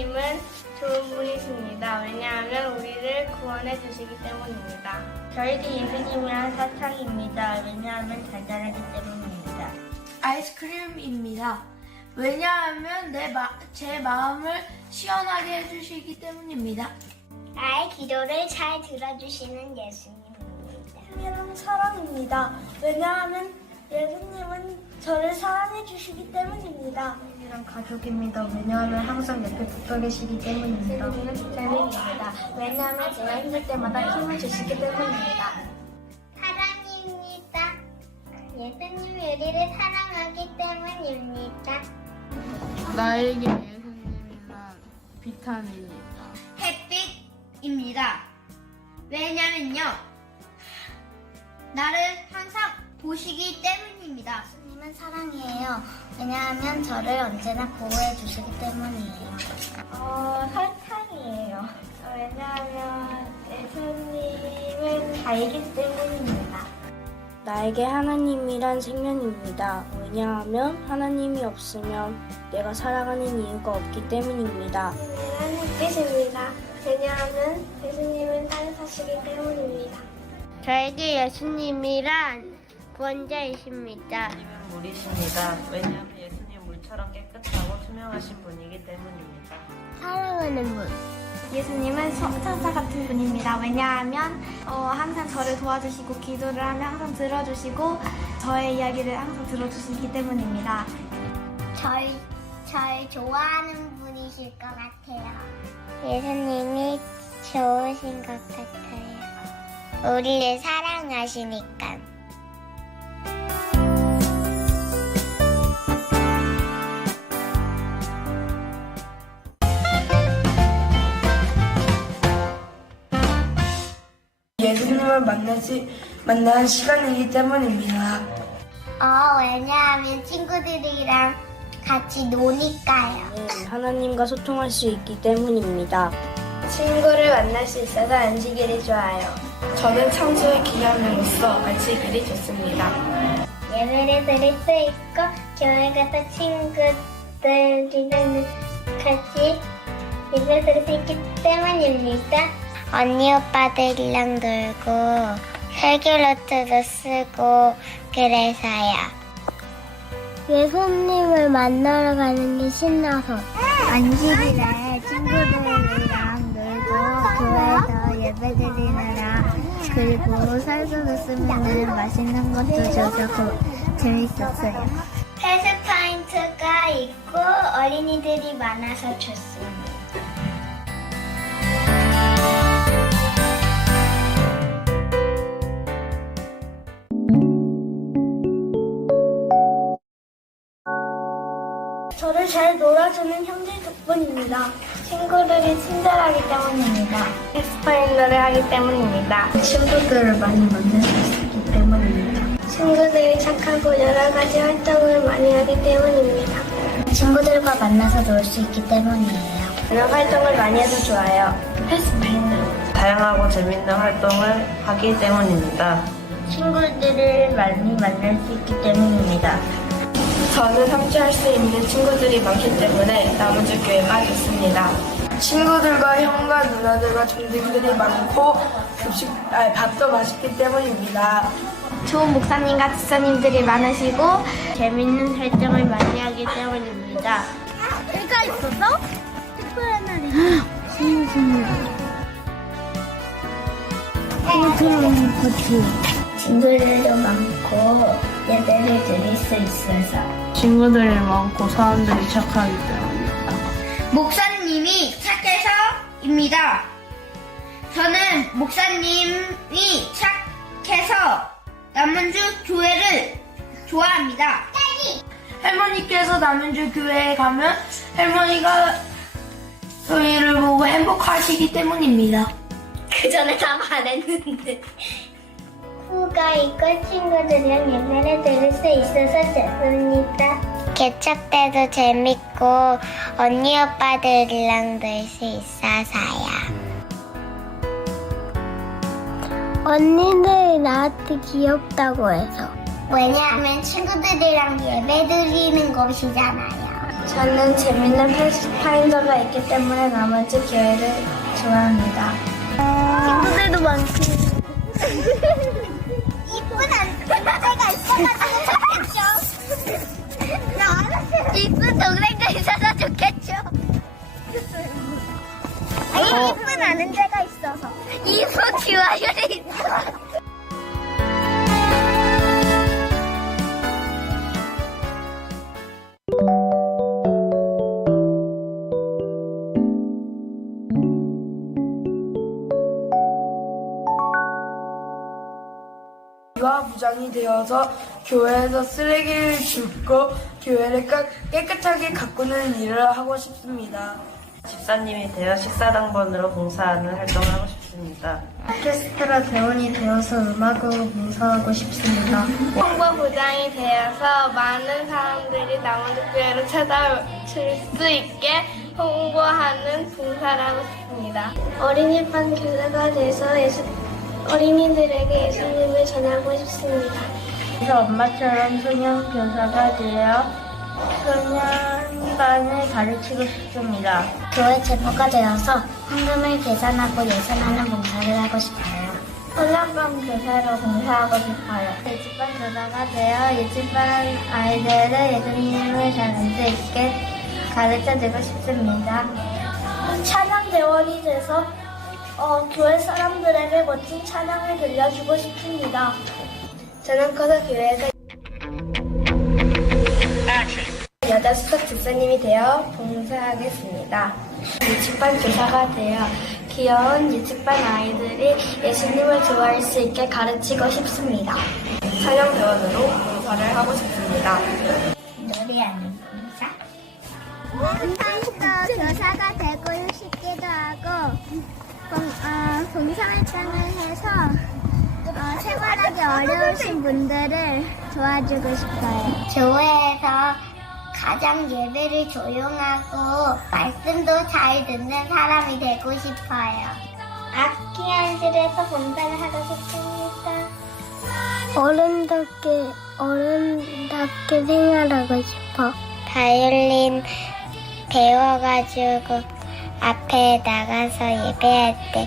예수님은 좋은 분이십니다. 왜냐하면 우리를 구원해 주시기 때문입니다. 저에게 예수님이란 사탕입니다. 왜냐하면 달달하기 때문입니다. 아이스크림입니다. 왜냐하면 내 마, 제 마음을 시원하게 해주시기 때문입니다. 나의 기도를 잘 들어주시는 예수님입니다. 예수님은 사랑입니다. 왜냐하면 예수님은 저를 사랑해 주시기 때문입니다. 이랑 가족입니다. 왜냐하면 항상 옆에 붙어 계시기 때문입니다. 예수님은 재능입니다. 왜냐하면 제가 힘들 때마다 힘을 주시기 때문입니다. 사랑입니다. 예수님이 우리를 사랑하기 때문입니다. 나에게 예수님이란 비타민이다. 햇빛입니다. 왜냐면요. 나를 항상 보시기 때문입니다. 예수님은 사랑이에요. 왜냐하면 저를 언제나 보호해 주시기 때문이에요. 어, 설탕이에요. 왜냐하면 예수님은 달기 때문입니다. 나에게 하나님이란 생명입니다. 왜냐하면 하나님이 없으면 내가 살아가는 이유가 없기 때문입니다. 예수님은 햇빛입니다. 왜냐하면 예수님은 사시기 때문입니다. 저에게 예수님이란 구 원자이십니다. 예수님은 물이십니다. 왜냐하면 예수님 물처럼 깨끗하고 투명하신 분이기 때문입니다. 사랑하는 분. 예수님은 서- 천사 같은 분입니다. 왜냐하면 어, 항상 저를 도와주시고 기도를 하면 항상 들어주시고 저의 이야기를 항상 들어주시기 때문입니다. 절, 절 좋아하는 분이실 것 같아요. 예수님이 좋으신 것 같아요. 우리를 사랑하시니까. 예수님을 만나지, 만나는 시간이기 때문입니다. 어, 왜냐하면 친구들이랑 같이 노니까요. 하나님과 소통할 수 있기 때문입니다. 친구를 만날 수 있어서 안식일이 좋아요. 저는 창조의 기념으로서 안식일이 좋습니다. 예배를 드릴 수 있고 교회 가서 친구들이랑 같이 예배 드릴 수 있기 때문입니다. 언니 오빠들이랑 놀고 헬귤노트도 쓰고 그래서요. 예수님을 만나러 가는 게 신나서 안식일에 친구들이랑 놀고 교회에서 예배드리느라 그리고 살도 쓰면 맛있는 것도 줘서 재밌었어요. 패스 포인트가 있고 어린이들이 많아서 좋습니다. 놀아주는 형제 덕분입니다. 친구들이 친절하기 때문입니다. 엑스파일러를 하기 때문입니다. 친구들을 많이 만날 수 있기 때문입니다. 친구들이 착하고 여러 가지 활동을 많이 하기 때문입니다. 친구들과 만나서 놀 수 있기 때문이에요. 이런 활동을 많이 해서 좋아요. 엑스파일러. 다양하고 재밌는 활동을 하기 때문입니다. 친구들을 많이 만날 수 있기 때문입니다. 저는 함께 할 수 있는 친구들이 많기 때문에 나머지 교회가 좋습니다. 친구들과 형과 누나들과 동생들이 많고 급식, 아, 밥도 맛있기 때문입니다. 좋은 목사님과 집사님들이 많으시고 재밌는 활동을 많이 하기 때문입니다. 친구들도 많고 예배를 드릴 수 있어서 친구들이 많고 사람들이 착하기 때문입니다. 목사님이 착해서입니다. 저는 목사님이 착해서 남은주 교회를 좋아합니다. 할머니께서 남은주 교회에 가면 할머니가 저희를 보고 행복하시기 때문입니다. 그 전에 다 말했는데 후가 있고 친구들이랑 예배를 들을 수 있어서 좋습니다. 개척 때도 재밌고 언니 오빠들이랑 놀 수 있어서요. 언니들이 나한테 귀엽다고 해서. 왜냐하면 친구들이랑 예배 드리는 곳이잖아요. 저는 재밌는 패스파인더가 있기 때문에 나머지 교회를 좋아합니다. 친구들도 많고. 이쁜 안테가 있어가지고 좋겠죠. 이쁜 동생도 있어서 좋겠죠. 아니, 이쁜 아는 데가 있어서. 이쁜 좋아요를 있어. 유아 부장이 되어서 교회에서 쓰레기를 줍고 교회를 깨- 깨끗하게 가꾸는 일을 하고 싶습니다. 집사님이 되어 식사당번으로 봉사하는 활동을 하고 싶습니다. 오케스트라 대원이 되어서 음악으로 봉사하고 싶습니다. 홍보 부장이 되어서 많은 사람들이 남원교회를 찾아줄 수 있게 홍보하는 봉사를 하고 싶습니다. 어린이반 교사가 돼서 예수, 어린이들에게 예수님을 전하고 싶습니다. 그래서 엄마처럼 소년 교사가 되어 소년반을 가르치고 싶습니다. 교회 제보가 되어서 헌금을 계산하고 예산하는 봉사를 하고 싶어요. 소년반 교사로 봉사하고 싶어요. 예집반 교사가 되어 예집반 아이들을 예수님을 잘알수 있게 가르쳐주고 싶습니다. 찬양 대원이 돼서 어, 교회 사람들에게 멋진 찬양을 들려주고 싶습니다. 저는 커서 교회에서 여자 수석 집사님이 되어 봉사하겠습니다. 유치반 교사가 되어 귀여운 유치반 아이들이 예수님을 좋아할 수 있게 가르치고 싶습니다. 찬양 대원으로 봉사를 하고 싶습니다. 노래하는 봉사? 봉사에서 교사가 되고 싶기도 하고 봉, 어, 봉사활동을 해서 어, 생활하기 어려우신 분들을 도와주고 싶어요. 교회에서 가장 예배를 조용하고 말씀도 잘 듣는 사람이 되고 싶어요. 악기 연실에서 봉사를 하고 싶습니다. 어른답게, 어른답게 생활하고 싶어. 바이올린 배워가지고 앞에 나가서 예배할 때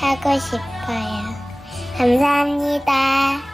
하고 싶어요. 감사합니다.